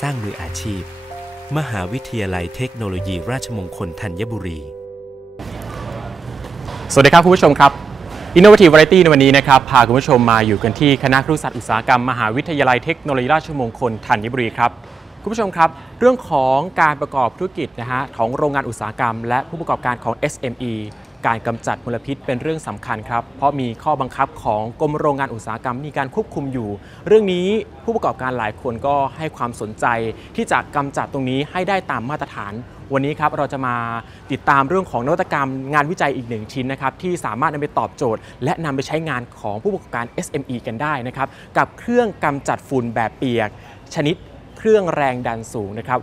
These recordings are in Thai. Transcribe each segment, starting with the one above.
สร้างมืออาชีพ มหาวิทยาลัยเทคโนโลยีราชมงคลธัญบุรี สวัสดีครับคุณผู้ชมครับ Innovative Variety ในวันนี้นะครับ พาคุณผู้ชมมาอยู่กันที่คณะครุศาสตร์อุตสาหกรรม มหาวิทยาลัยเทคโนโลยีราชมงคลธัญบุรีครับคุณผู้ชมครับ เรื่องของการประกอบธุรกิจนะฮะของโรงงานอุตสาหกรรม และผู้ประกอบการของ SME การกำจัดมลพิษเป็นเรื่องสำคัญครับ เพราะมีข้อบังคับของกรมโรงงานอุตสาหกรรมมีการควบคุมอยู่ เรื่องนี้ผู้ประกอบการหลายคนก็ให้ความสนใจ ที่จะกำจัดตรงนี้ให้ได้ตามมาตรฐาน วันนี้ครับเราจะมาติดตามเรื่องของนวัตกรรมงานวิจัยอีกหนึ่งชิ้นนะครับที่สามารถนำไปตอบโจทย์ และนำไปใช้งานของผู้ประกอบการ SME กันได้นะครับกับเครื่องกำจัดฝุ่นแบบเปียก ชนิดเครื่องแรงดันสูงนะครับ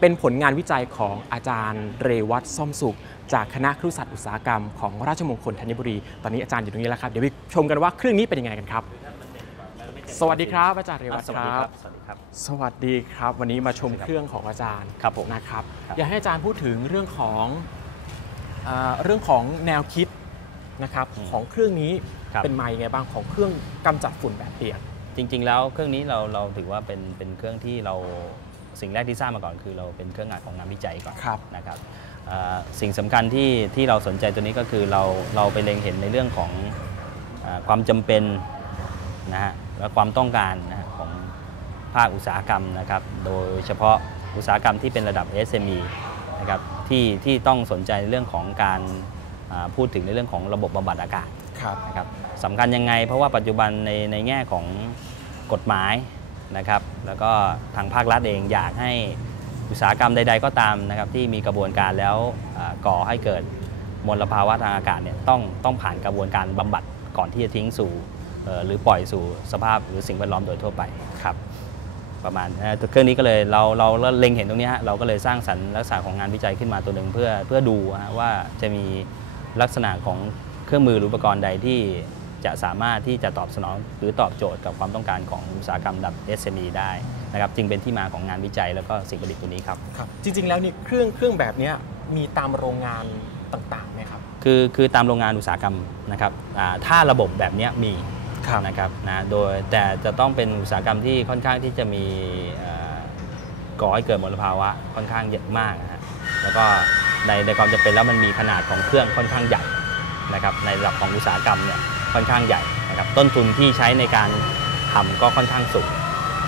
เป็นผลงานวิจัยของอาจารย์เรวัตซ่อมสุข จากคณะครุศาสตร์อุตสาหกรรมของราชมงคลธัญบุรี ตอนนี้อาจารย์อยู่ตรงนี้แล้วครับ เดี๋ยวไปชมกันว่าเครื่องนี้เป็นยังไงกันครับ สวัสดีครับอาจารย์เรวัตสวัสดีคครัรับบสวัสดีครับ สวัสดีครับ วันนี้มาชมเครื่องของอาจารย์ครับผมนะครับครับอยากให้อาจารย์พูดถึงเรื่องของเออเรื่องของแนวคิดนะครับของเครื่องนี้ครับเป็นมายังไงบ้างของเครื่องกำจัดฝุ่นแบบเปียกจริง ๆ แล้วเครื่องนี้เราเราถือว่าเป็นเป็นเครื่องที่เราสิ่งแรกที่สร้างมาก่อนคือเราเป็นเครื่องงานของงานวิจัยก่อนครับนะครับเอ่อ สิ่งสำคัญที่ที่เราสนใจตัวนี้ก็คือเราเราไปเล็งเห็นในเรื่องของเออความจำเป็นนะฮะและความต้องการนะฮะของภาคอุตสาหกรรมนะครับ โดยเฉพาะอุตสาหกรรมที่เป็นระดับ SME นะครับที่ที่ต้องสนใจในเรื่องของการอ่าพูดถึงในเรื่องของระบบบำบัดอากาศครับนะครับสำคัญยังไง เพราะว่าปัจจุบันในในแง่ของกฎหมายนะครับ แล้วก็ทางภาครัฐเองอยากให้ อุตสาหกรรมใด ๆ ก็ตามนะครับที่มีกระบวนการแล้วก่อให้เกิดมลภาวะทางอากาศเนี่ยต้องต้องผ่านกระบวนการบำบัดก่อนที่จะทิ้งสู่หรือปล่อยสู่สภาพหรือสิ่งแวดล้อมโดยทั่วไปครับประมาณเครื่องนี้ก็เลยเราเราเราเล็งเห็นตรงนี้ฮะเราก็เลยสร้างสรรค์ลักษณะของงานวิจัยขึ้นมาตัวหนึ่งเพื่อเพื่อดูว่าจะมีลักษณะของเครื่องมือหรืออุปกรณ์ใดที่จะสามารถที่จะตอบสนองหรือตอบโจทย์กับความต้องการของอุตสาหกรรมดับ SME ได้ นะครับจึงเป็นที่มาของงานวิจัยแล้วก็สิ่งประดิษฐ์ตัวนี้ครับครับ จริง ๆ แล้วนี่เครื่องเครื่องแบบเนี้ยมีตามโรงงานต่างๆไหมครับคือคือตามโรงงานอุตสาหกรรมนะครับอ่าถ้าระบบแบบเนี้ยมีครับนะครับนะโดยแต่จะต้องเป็นอุตสาหกรรมที่ค่อนข้างที่จะมีเอ่อก่อให้เกิดมลภาวะค่อนข้างเยอะมากนะฮะแล้วก็ในในความจำเป็นแล้วมันมีขนาดของเครื่องค่อนข้างใหญ่นะครับในระดับของอุตสาหกรรมเนี่ยค่อนข้างใหญ่นะครับต้นทุนที่ใช้ในการทำก็ค่อนข้างสูง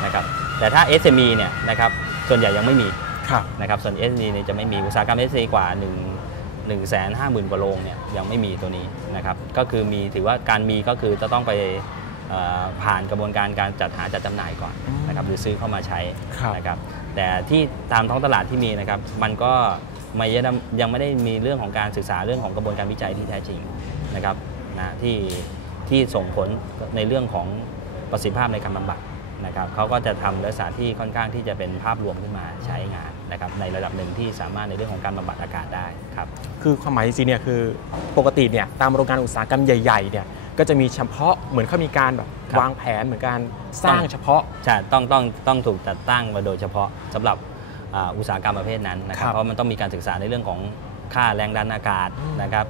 นะครับ แต่ถ้า SME เนี่ยนะครับส่วนใหญ่ยังไม่มีครับนะครับส่วน SME เนี่ยจะไม่มีอุตสาหกรรม SME กว่า 1 1 5 0 0 0 0กว่าโรงเนี่ยยังไม่มีตัวนี้นะครับก็คือมีถือว่าการมีก็คือจะต้องไปเอ่อผ่านกระบวนการการจัดหาจัดจำหน่ายก่อนอืมนะครับหรือซื้อเข้ามาใช้ครับนะครับแต่ที่ตามท้องตลาดที่มีนะครับมันก็ไม่ยังยังไม่ได้มีเรื่องของการศึกษาเรื่องของกระบวนการวิจัยที่แท้จริงนะครับนะที่ที่ส่งผลในเรื่องของประสิทธิภาพในการบำบัด นะครับเขาก็จะทำลักษณะที่ค่อนข้างที่จะเป็นภาพรวมขึ้นมาใช้งานนะครับในระดับหนึ่งที่สามารถในเรื่องของการบำบัดอากาศได้ครับคือความหมายจริงๆเนี่ยคือปกติเนี่ยตามโรงงานอุตสาหกรรมใหญ่ๆเนี่ยก็จะมีเฉพาะเหมือนเขามีการแบบครับวางแผนเหมือนการสร้างเฉพาะใช่ต้องต้องต้องถูกจัดตั้งมาโดยเฉพาะสำหรับอ่าอุตสาหกรรมประเภทนั้นนะครัครับบเพราะมันต้องมีการศึกษาในเรื่องของค่าแรงดันอากาศอืมนะครับ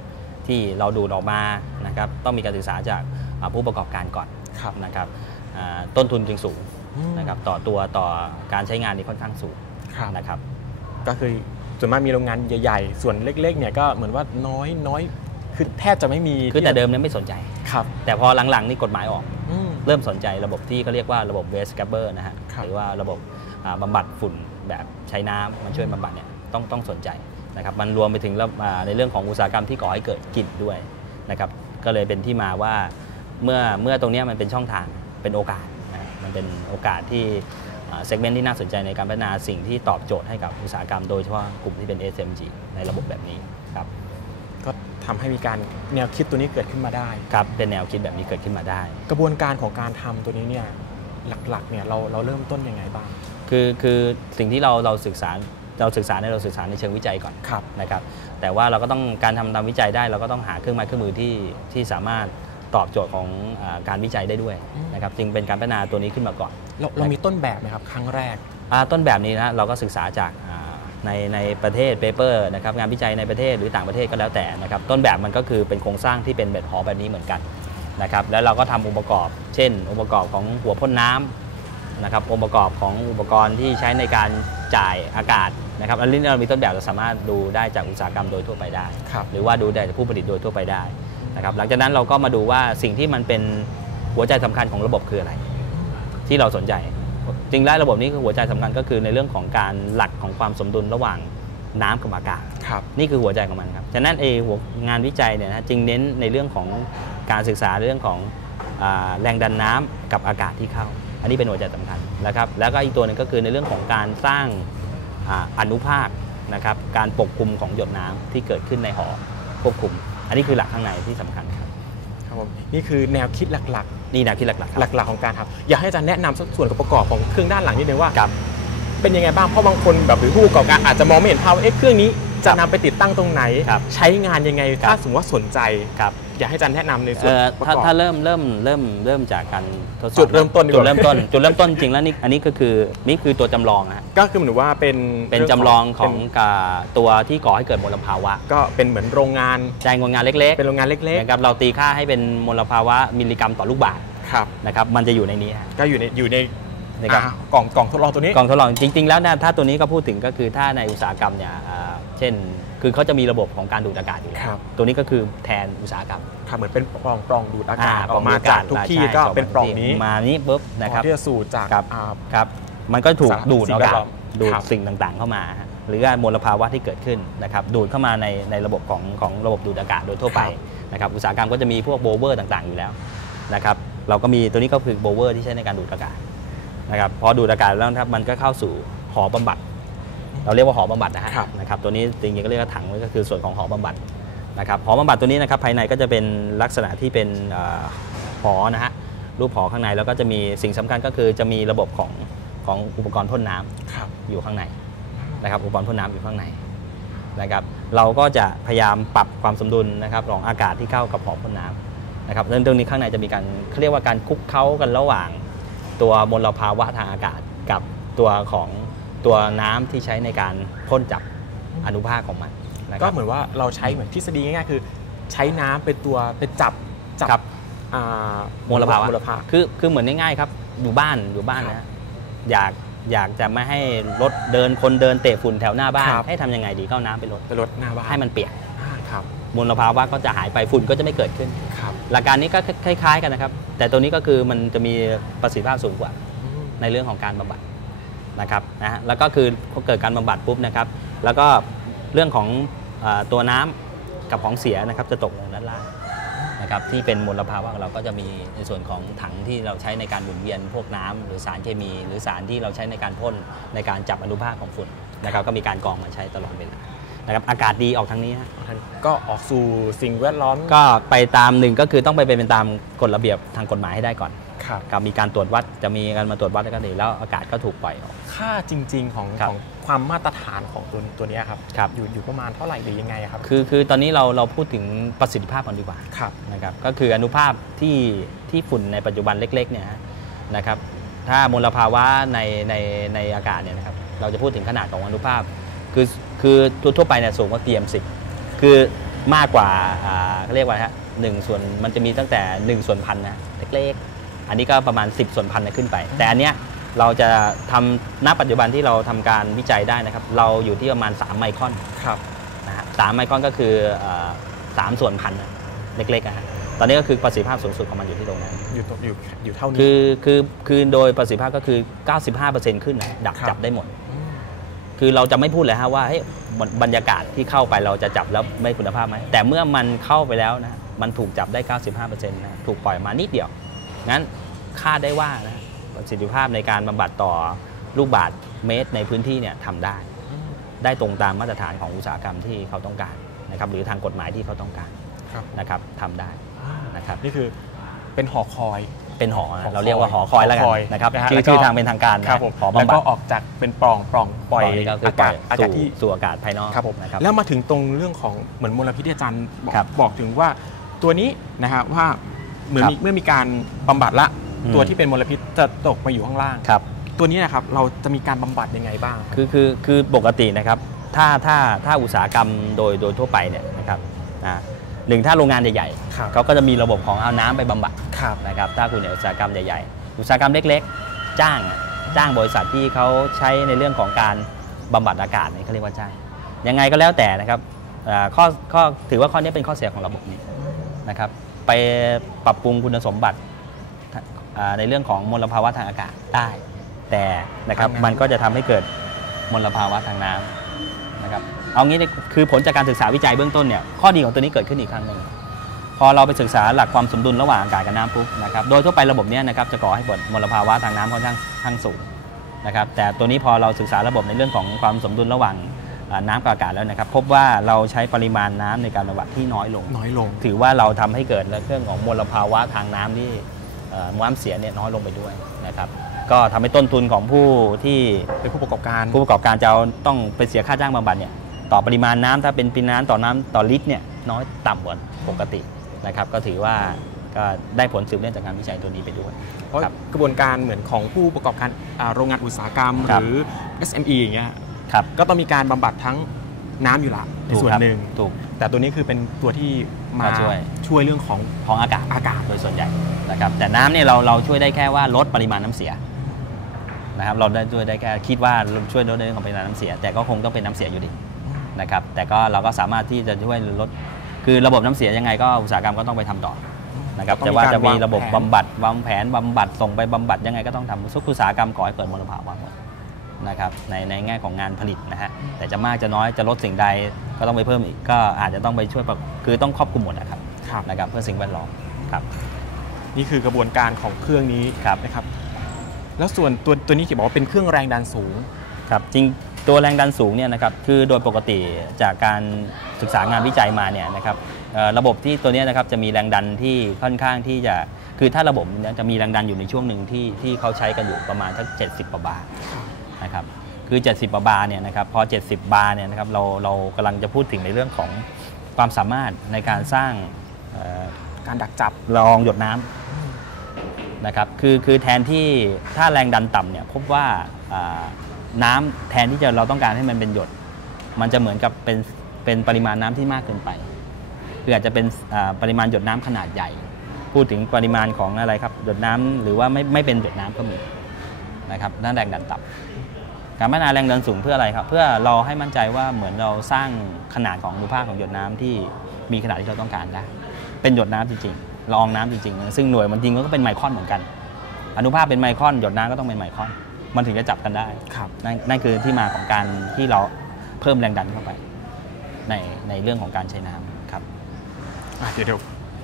ที่เราดูดออกมานะครับต้องมีการศึกษาจากอ่าผู้ประกอบการก่อนครับนะครับอ่า ต้นทุนจึงสูงอืมนะครับต่อตัวต่อการใช้งานนี่ค่อนข้างสูงครับนะครับก็คือส่วนมากมีโรงงานใหญ่ๆ ส่วนเล็กๆเนี่ยก็เหมือนว่าน้อยน้อยคือแทบจะไม่มีคือแต่เดิมเนี่ยไม่สนใจครับ แต่พอหลังๆนี่กฎหมายออกอืมเริ่มสนใจระบบที่เขาเรียกว่าระบบ waste scrubber นะฮะครับหรือว่าระบบอ่าบำบัดฝุ่นแบบใช้น้ำมันช่วยบำบัดเนี่ยต้องต้องสนใจนะครับมันรวมไปถึงระอ่าในเรื่องของอุตสาหกรรมที่ก่อให้เกิดกลิ่นด้วยนะครับก็เลยเป็นที่มาว่าเมื่อเมื่อตรงเนี้ยมันเป็นช่องทาง เป็นโอกาสนะฮะมันเป็นโอกาสที่เซกเมนต์ที่น่าสนใจในการพัฒนาสิ่งที่ตอบโจทย์ให้กับอุตสาหกรรมโดยเฉพาะกลุ่มที่เป็น SMG ในระบบแบบนี้ครับก็ทำให้มีการแนวคิดตัวนี้เกิดขึ้นมาได้ครับเป็นแนวคิดแบบนี้เกิดขึ้นมาได้ กระบวนการของการทำตัวนี้เนี่ยหลักๆเนี่ยเราเราเริ่มต้นยังไงบ้างคือคือสิ่งที่เราเราศึกษาเราศึกษาในยเราศึกษาในเชิงวิจัยก่อนครับนะครับ แต่ว่าเราก็ต้องการทำตามวิจัยได้ เราก็ต้องหาเครื่องไม้เครื่องมือที่ที่สามารถ ตอบโจทย์ของอาการวิจัยได้ด้วยอืมนะครับจึงเป็นการพัฒนาตัวนี้ขึ้นมาก่อน เราเรามีต้นแบบไหมครับ ครั้งแรกอ่าต้นแบบนี้นะเราก็ศึกษาจากอ่าในในประเทศเปเปอร์นะครับงานวิจัยในประเทศหรือต่างประเทศก็แล้วแต่นะครับต้นแบบมันก็คือเป็นโครงสร้างที่เป็นแบบหอแบบนี้เหมือนกันนะครับแล้วเราก็ทำองค์ประกอบ เช่น องค์ประกอบของหัวพ่นน้ำนะครับองค์ประกอบของอุปกรณ์ที่ใช้ในการจ่ายอากาศนะครับอันนี้เรามีต้นแบบเราสามารถดูได้จากอุตสาหกรรมโดยทั่วไปได้ครับหรือว่าดูได้จากผู้ผลิตโดยทั่วไปได้ นะครับหลังจากนั้นเราก็มาดูว่าสิ่งที่มันเป็นหัวใจสำคัญของระบบคืออะไร ที่เราสนใจ จริงแล้วระบบนี้คือหัวใจสำคัญก็คือในเรื่องของการหลักของความสมดุลระหว่างน้ำกับอากาศครับนี่คือหัวใจของมันครับฉะนั้นเอหัวงานวิจัยเนี่ยนะจึงเน้นในเรื่องของการศึกษาเรื่องของอาแรงดันน้ำกับอากาศที่เข้า อันนี้เป็นหัวใจสำคัญนะครับแล้วก็อีกตัวหนึงก็คือในเรื่องของการสร้างอาอนุภาคนะครับการปกคลุมของหยดน้ำที่เกิดขึ้นในหอควบคุม อันนี้คือหลักข้างในที่สำคัญครับ ครับผมนี่คือแนวคิดหลักนี่แนวคิดหลักๆครับๆหลักๆของการทำอยากให้อาจารย์แนะนำสักส่วนประกอบของเครื่องด้านหลังนิดนึงว่า ครับ เป็นยังไงบ้างเพราะบางคนแบบหรือผู้ประกอบการอาจจะมองไม่เห็นภาพว่าเอ๊ะเครื่องนี้ จะนำไปติดตั้งตรงไหนครับใช้งานยังไงครับถ้าสมมติว่าสนใจครับอยากให้อาจารย์แนะนำในส่วเอ่นอประถ้ากอบถ้าเริ่มเริ่มเริ่มเริ่มจากการทดสอบจุดเริ่มต้นดีกว่าจุดเริ่มต้นจุดเริ่มต้นจริงแล้วนี่อันนี้ก็คือนี่คือตัวจำลองนะฮะก็คือเหมือนว่าเป็นเป็นจำลองของกับตัวที่ก่อให้เกิดมลภาวะ ก็เป็นเหมือนโรงงานใจงานงานเล็กเป็นโรงงานเล็กๆนะครับเราตีค่าให้เป็นมลภาวะมิลลิกรัมต่อลูกบาศก์ๆครับนะครับมันจะอยู่ในนี้ฮะก็อยู่ในอยู่ในนะครับอ่ากล่องกล่องทดลองตัวนี้กองทดลองจริง ๆ แล้วเนี่ยถ้าตัวนี้ก็พูดถึงก็คือถ้าในอุตสาหกรรมเนี่ยอ่า เช่น คือเขาจะมีระบบของการดูดอากาศอยู่แล้วครับตัวนี้ก็คือแทนอุตสาหกรรมครับเหมือนเป็นปล่องปล่องดูดอากาศอ่ออกมาจากทุกที่ใช่ก็ใช่เป็นปล่องนี้มานี้ปุ๊บนะครับที่จะสูดจากครับอ่าครับมันก็ถูกสารดูดสิ่งอาแวดกาล้ศอมดูดครับสิ่งต่างๆเข้ามาฮะหรือว่ามลภาวะที่เกิดขึ้นนะครับดูดเข้ามาในในระบบของของระบบดูดอากาศโดยทั่วไปนะครับอุตสาหกรรมก็จะมีพวกโบเวอร์ต่างๆ อยู่แล้วนะครับเราก็มีตัวนี้ก็คือโบเวอร์ที่ใช้ในการดูดอากาศนะครับพอดูดอากาศแล้วนะครับมันก็เข้าสู่หอบำบัด เราเรียกว่าหอบำบัดนะฮะครับนะครับตัวนี้จริงๆก็เรียกว่าถังก็คือส่วนของหอบำบัดนะครับหอบำบัดตัวนี้นะครับภายในก็จะเป็นลักษณะที่เป็นเอ่อหอนะฮะรูปหอข้างในแล้วก็จะมีสิ่งสำคัญก็คือจะมีระบบของของอุปกรณ์พ่นน้ำครับอยู่ข้างในนะครับอุปกรณ์พ่นน้ำอยู่ข้างในนะครับเราก็จะพยายามปรับความสมดุลนะครับของอากาศที่เข้ากับหอพ่นน้ำนะครับเรื่องตรงนี้ข้างในจะมีการเขาเรียกว่าการคลุกเคล้ากันระหว่าง ตัวมลภาวะทางอากาศกับตัวของ ตัวน้ำที่ใช้ในการพ่นจับอนุภาคของมันนะคก็รับเหมือนว่าเราใช้เหมือนทฤษฎีง่ายๆคือ ใช้น้ำเป็นตัวเป็นจับจัครับอ่ามลภาวะมลภาวะคือคือเหมือนง่ายๆครับอยู่บ้านอยู่บ้านครับนะฮะอยากอยากจะไม่ให้รถเดินคนเดินเตะฝุ่นแถวหน้าบ้านครับให้ทำยังไงดีก็เอาน้ำไปรดไปลดหน้าบ้านให้มันเปียกอ่าครับมลภาวะก็จะหายไปฝุ่นก็จะไม่เกิดขึ้นครับหลักการนี้ก็คล้าย ๆ กันนะครับ แต่ตัวนี้ก็คือมันจะมีประสิทธิภาพสูงกว่าอืมในเรื่องของการบำบัด นะครับนะฮะแล้วก็คือพอเกิดการบำบัดปุ๊บนะครับ แล้วก็เรื่องของเออตัวน้ำกับของเสียนะครับจะตกลงด้านล่างนะครับที่เป็นมลภาวะของเราก็จะมีในส่วนของถังที่เราใช้ในการหมุนเวียนพวกน้ำหรือสารเคมี หรือสารที่เราใช้ในการพ่นในการจับอนุภาคของฝุ่นนะครับก็มีการกรองมาใช้ตลอดเวลานะครับอากาศดีออกทางนี้ฮะก็ออกสู่สิ่งแวดล้อมก็ไปตามหนึ่งก็คือต้องไปเป็นตามกฎระเบียบทางกฎหมายให้ได้ก่อน ครับกับมีการตรวจวัดจะมีการมาตรวจวัดแล้วก็ดีแล้วอากาศก็ถูกปล่อยออก ค่าจริง ๆ ของครับของความมาตรฐานของตัวตัวเนี้ยครับครับ อยู่อยู่ประมาณเท่าไหร่หรือยังไงครับคือคือตอนนี้เราเราพูดถึงประสิทธิภาพกันดีกว่าครับ นะครับก็คืออนุภาพที่ที่ฝุ่นในปัจจุบันเล็กๆเนี่ยฮะนะครับถ้ามลภาวะในในในอากาศเนี่ยนะครับเราจะพูดถึงขนาดของอนุภาพ คือคือทั่วๆไปเนี่ยสูงกว่า PM10 คือมากกว่าอ่าเขาเรียกว่าฮะหนึ่งส่วนมันจะมีตั้งแต่ 1 ส่วนพันนะเล็กๆ อันนี้ก็ประมาณ 10 ส่วนพันนะขึ้นไป แต่อันเนี้ยเราจะทำณปัจจุบันที่เราทำการวิจัยได้นะครับ เราอยู่ที่ประมาณ 3 ไมครอนครับนะฮะสามไมครอนก็คือเอ่อสามส่วนพันนะเล็กๆนะฮะตอนนี้ก็คือประสิทธิภาพสูงสุดของมันอยู่ที่ตรงนั้น อยู่ตรงอยู่อยู่เท่านี้คือคือคือโดยประสิทธิภาพก็คือ 95%ขึ้นนะดักครับ จับได้หมดมคือเราจะไม่พูดเลยฮะว่าเฮ้ยบรรบรรยากาศที่เข้าไปเราจะจับแล้วไม่คุณภาพไหมแต่เมื่อมันเข้าไปแล้วนะมันถูกจับได้ 95%นะถูกปล่อยมานิดเดียว งั้นคาดได้ว่านะประสิทธิภาพในการบำบัดต่อลูกบาศก์เมตรในพื้นที่เนี่ยทำได้ ได้ตรงตามมาตรฐานของอุตสาหกรรมที่เขาต้องการนะครับหรือทางกฎหมายที่เขาต้องการครับนะครับทำได้อ่านะครับนี่คือเป็นหอคอยเป็นหอหอคอยเราเรียกว่าหอคอยแล้วกัหอคอยนนะครับนะฮะชื่แล้อวก็ชื่อทางเป็นทางการนะครับผมหอแล้วบำบัก็ดออกจากเป็นปล่องปล่องปล่อยตนนี้ก็คืออาปล่กาศอากาศสู่ที่สู่อากาศภายนอกครับผมนะครับแล้วมาถึงตรงเรื่องของเหมือนมลพิษที่อาจารย์บอกครับบอกถึงว่าตัวนี้นะฮะว่า เหมือนครับมีเมื่อมีการบำบัดละอืมตัวที่เป็นมลพิษจะตกมาอยู่ข้างล่างครับ ตัวนี้นะครับเราจะมีการบำบัดยังไงบ้างครับคือคือคือปกตินะครับถ้าถ้าถ้าอุตสาหกรรมโดยโดยทั่วไปเนี่ยนะครับนะหนึ่งถ้าโรงงานใหญ่ครับๆเขาก็จะมีระบบของเอาน้ำไปบำบัดครับนะครับถ้าคุณเนี่ยอุตสาหกรรมใหญ่ๆ อุตสาหกรรมเล็กๆ จ้างอะจ้างบริษัทที่เขาใช้ในเรื่องของการบำบัดอากาศเนี่ยเขาเรียกว่าจ้างยังไงก็แล้วแต่นะครับอ่าข้อข้อถือว่าข้อนี้เป็นข้อเสียของระบบนี้นะครับ ไปปรับปรุงคุณสมบัติอ่าในเรื่องของมลภาวะทางอากาศได้ แต่นะครับทางน้ำมันก็จะทำให้เกิดมลภาวะทางน้ำนะครับเอางี้เนี่ยคือผลจากการศึกษาวิจัยเบื้องต้นเนี่ยข้อดีของตัวนี้เกิดขึ้นอีกครั้งหนึ่งพอเราไปศึกษาหลักความสมดุลระหว่างอากาศกับน้ำปุ๊บนะครับโดยทั่วไประบบเนี้ยนะครับจะก่อให้เกิดมลภาวะทางน้ำค่อนข้างข้างสูงนะครับแต่ตัวนี้พอเราศึกษาระบบในเรื่องของความสมดุลระหว่างอ่า น้ำกับอากาศแล้วนะครับ พบว่าเราใช้ปริมาณน้ำในการบำบัดที่น้อยลง น้อยลง ถือว่าเราทำให้เกิดเรื่องของมลภาวะทางน้ำที่เอ่อน้ำเสียเนี่ยน้อยลงไปด้วยนะครับก็ทำให้ต้นทุนของผู้ที่เป็นผู้ประกอบการผู้ประกอบการจะเอาต้องไปเสียค่าจ้างบำบัดเนี่ยต่อปริมาณน้ำถ้าเป็นปริมาณน้ำต่อน้ำต่อลิตรเนี่ยน้อยต่ำกว่าปกตินะครับ ก็ถือว่าก็ได้ผลสืบเนื่องจากการวิจัยตัวนี้ไปด้วย เพราะครับกระบวนการเหมือนของผู้ประกอบการอ่าโรงงานอุตสาหกรรมครัหบรือ SME อย่างเงี้ย ครับก็ต้องมีการบำบัดทั้งน้ำอยู่ละในถูกส่วนครับหนึ่งถูก แต่ตัวนี้คือเป็นตัวที่มามาช่วย ช่วยเรื่องของของอากาศอากาศ โดยส่วนใหญ่นะครับ แต่น้ำเนี่ยเราเราช่วยได้แค่ว่าลดปริมาณน้ำเสียนะครับ เราได้ช่วยได้แค่คิดว่าช่วยลดในเรื่องของปริมาณน้ำเสีย แต่ก็คงต้องเป็นน้ำเสียอยู่ดีนะครับ แต่ก็เราก็สามารถที่จะช่วยลดคือระบบน้ำเสียยังไงก็อุตสาหกรรมก็ต้องไปทำต่อนะครับต้องมีแต่ว่าจะมีการวางระบบแผน บำบัดวางแผนบำบัดส่งไปบำบัดยังไงก็ต้องทำทุกอุตสาหกรรมก่อให้เกิดมลภาวะหมด นะครับในในแง่ของงานผลิตนะฮะแต่จะมากจะน้อยจะลดสิ่งใดก็ต้องไปเพิ่มอีกก็อาจจะต้องไปช่วยประคือต้องครอบคลุมหมดนะครับครับ นะครับเพื่อสิ่งแวดล้อมครับนี่คือกระบวนการของเครื่องนี้ครับนะครับ แล้วส่วนตัวตัวนี้ที่บอกว่าเป็นเครื่องแรงดันสูงครับจริงตัวแรงดันสูงเนี่ยนะครับคือโดยปกติจากการศึกษางานวิจัยมาเนี่ยนะครับเอ่อระบบที่ตัวเนี้ยนะครับจะมีแรงดันที่ค่อนข้างที่จะคือถ้าระบบเนี้จะมีแรงดันอยู่ในช่วงหนึ่งที่ที่เขาใช้กันอยู่ประมาณทั้ง70กว่าบาร์ นะครับคือ 70กว่าบาร์เนี่ยนะครับพอ 70 บาร์เนี่ยนะครับเราเรากำลังจะพูดถึงในเรื่องของความสามารถในการสร้างเอ่อการดักจับละอองหยดน้ำนะครับคือคือแทนที่ถ้าแรงดันต่ำเนี่ยพบว่าอ่าน้ำแทนที่จะเราต้องการให้มันเป็นหยด มันจะเหมือนกับเป็นเป็นปริมาณน้ำที่มากเกินไปคืออาจจะเป็นอ่าปริมาณหยดน้ำขนาดใหญ่ พูดถึงปริมาณของอะไรครับหยดน้ำหรือว่าไม่ไม่เป็นหยดน้ำก็มี นะครับนั่นแรงดันต่ำการพัฒนาแรงดันสูงเพื่ออะไรครับ เพื่อเราให้มั่นใจว่าเหมือนเราสร้างขนาดของอนุภาคของหยดน้ำที่มีขนาดที่เราต้องการได้ เป็นหยดน้ำจริงๆละอองน้ำจริงๆ ซึ่งหน่วยมันจริงก็เป็นไมครอนเหมือนกัน อนุภาคเป็นไมครอนหยดน้ำก็ต้องเป็นไมครอน มันถึงจะจับกันได้ครับนั่นนั่นคือที่มาของการที่เราเพิ่มแรงดันเข้าไป ในในเรื่องของการใช้น้ำครับอะเดี๋ยวเ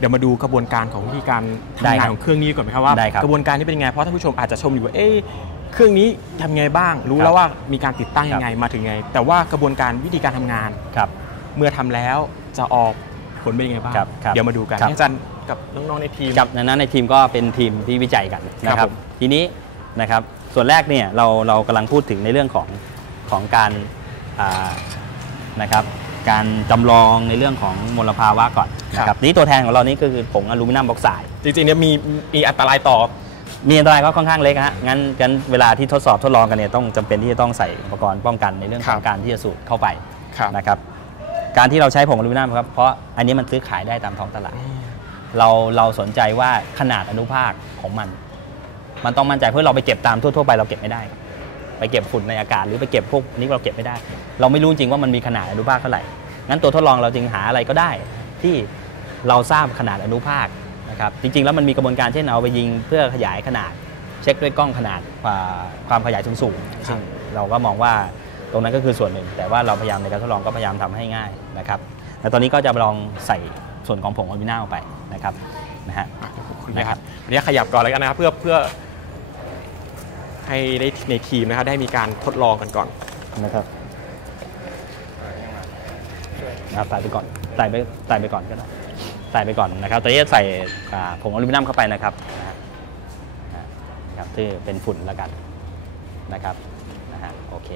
ดี๋ยวเดี๋ยวมาดูกระบวนการของวิธีการได้ทำครังานบของเครื่องนี้ก่อนไหมครับว่าได้ครับกระบวนการนี้เป็นยังไงเพราะท่านผู้ชมอาจจะชมอยู่ว่าเอ๊ะเครื่องนี้ทำไงบ้าง รู้ครับแล้วว่ามีการติดตั้งครับ ยังไงมาถึงไง แต่ว่ากระบวนการวิธีการทำงาน ครับ เมื่อทำแล้วจะออกผลเป็นยังไงบ้างครับครับเดี๋ยวมาดูกันครับ ให้อาจารย์กับน้องๆในทีมกับนั้นในทีมก็เป็นทีมที่วิจัยกันนะคครัรับบผมทีนี้นะครับส่วนแรกเนี่ยเราเรากำลังพูดถึงในเรื่องของของการอ่านะครับ การจำลองในเรื่องของมลภาวะก่อนนะครับนี่ตัวแทนของเรานี่ก็คือผงอลูมิเนียมบ็อกไซด์ จริงๆเนี่ยมีมีอันตรายต่อ มีอันตรายก็ค่อนข้างเล็กฮะ งั้นงั้นเวลาที่ทดสอบทดลองกันเนี่ยต้องจำเป็นที่จะต้องใส่อุปกรณ์ป้องกันในเรื่องขครัองบ การที่จะสูดเข้าไปครับ นะครับ การที่เราใช้ผงอลูมิเนียมครับ เพราะอันนี้มันซื้อขายได้ตามท้องตลาด เราเราสนใจว่าขนาดอนุภาคของมัน มันต้องมั่นใจเพื่อเราไปเก็บตามทั่วๆไปเราเก็บไม่ได้ครับ ไปเก็บฝุ่นในอากาศหรือไปเก็บพวกนี้เราเก็บไม่ได้ เราไม่รู้จริงว่ามันมีขนาดอนุภาคเท่าไหร่งั้นตัวทดลองเราจึงหาอะไรก็ได้ ที่เราทราบขนาดอนุภาคนะครับจริงๆ แล้วมันมีกระบวนการเช่นเอาไปยิงเพื่อขยายขนาด เช็คด้วยกล้องขนาดความขยายสูงๆซึ่งเราก็มองว่าตรงนั้นก็คือส่วนหนึ่ง แต่ว่าเราพยายามในการทดลองก็พยายามทำให้ง่ายนะครับแต่ตอนนี้ก็จะลองใส่ส่วนของผงอลูมิเนียมไปนะครับนะฮะอะเดี๋ยวผมขออนุนะครับขออนุญาตขยับก่อนแล้วกันนะครับเพื่อเพื่อ ให้ได้ในทีมนะครับได้มีการทดลองกันก่อนนะครับนะครับใส่ไปก่อนใส่ไปใส่ไปก่อนก็ได้ใส่ไปก่อนนะครับตอนนี้จะใส่ผงอลูมิเนียมเข้าไปนะครับนะฮะนะครับที่เป็นฝุ่นแล้วกันนะครับนะฮะโอเค